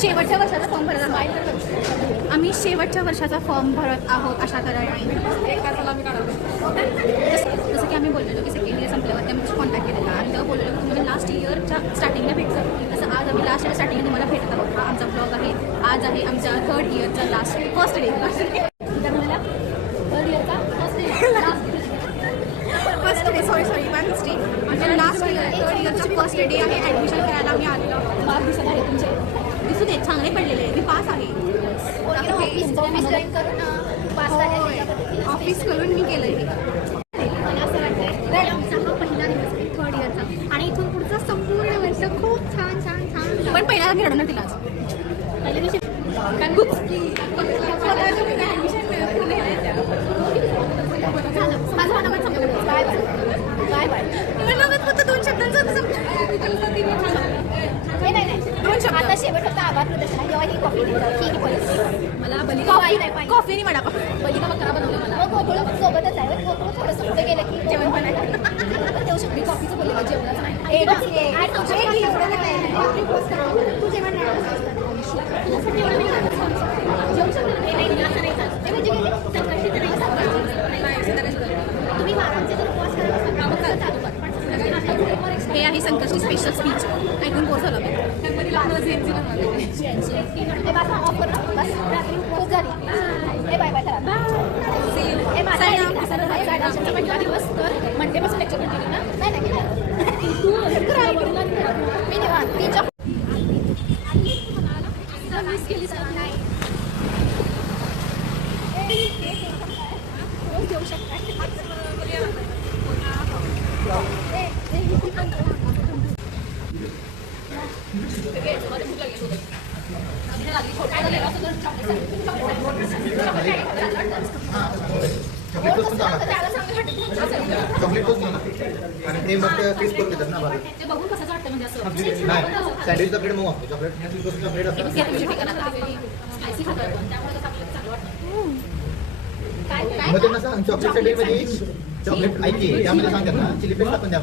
शेवटच्या वर्षाचा फॉर्म भरत आहोत आम्ही. शेवटच्या वर्षाचा फॉर्म भरत आहोत अशा तऱ्हेने. जसं की आम्ही बोललेलो की सेकंड इयर संपल्यावर आम्ही कॉन्टॅक्ट केलेला आणि तेव्हा बोललेलो की तुम्हाला लास्ट इयरच्या स्टार्टिंगला भेटतं. तसं आज आम्ही लास्ट इयर स्टार्टिंगला तुम्हाला भेटत आहोत. हा आमचा ब्लॉग आहे. आज आहे आमच्या थर्ड इयरचा फर्स्ट डे. थर्ड इयरचा first day sorry my mistake. म्हणजे लास्ट इयर थर्ड इयरचा फर्स्ट डे आहे. ॲडमिशन करायला आम्ही आलेलो. मार्क दिसत आहे तुमचे. दिसू देत चांगले पडलेले आहे. मी पास आहे. ऑफिस करून मी केलं आहे. मला असं वाटतंय आमचा हा पहिला दिवस आहे थर्ड इयरचा आणि इथून पुढचा संपूर्ण वर्ष खूप छान छान छान. पण पहिला मी रडणार तिलाच पहिल्या दिवशी बाय बाय. फक्त 2 शब्दांचं आता शेवट होता आभार प्रदर्शन. जेव्हा ही कॉफी देतात मला बली कॉफी नाही मॅडम बली का बकरा बनवलं मला. गोकुळ सोबतच आहे. गोकुळ थोडंसं पुढे गेलं की जेवण बनायचं. देऊ शकते कॉफीचं बोललं जेवणाचं नाही. तू जेवण तुम्ही महाराजांचे जर उपवास करायला चालू कर. हे आहे संकष्टी स्पेशल स्पीच ऐकून पोहोचवलं मी. बाय बाय करा. पहिला दिवस तर मंडेपासून लेक्चर कंटिन्यू ना. मी निवांत मिस केली सर नाही देऊ शकता. आणि ते मग टेस्ट करून देतात ना बाहेर. ते बघून कसं वाटतं म्हणजे असं नाही सँडविचचा ब्रेड मग वापरतो. चॉकलेट ब्रेड असतं. मग त्यांना सांग चॉकलेट सँडविचमध्ये चॉकलेट ऐकी त्यामध्ये सांगतात ना चिली पेस्ट आपण द्या.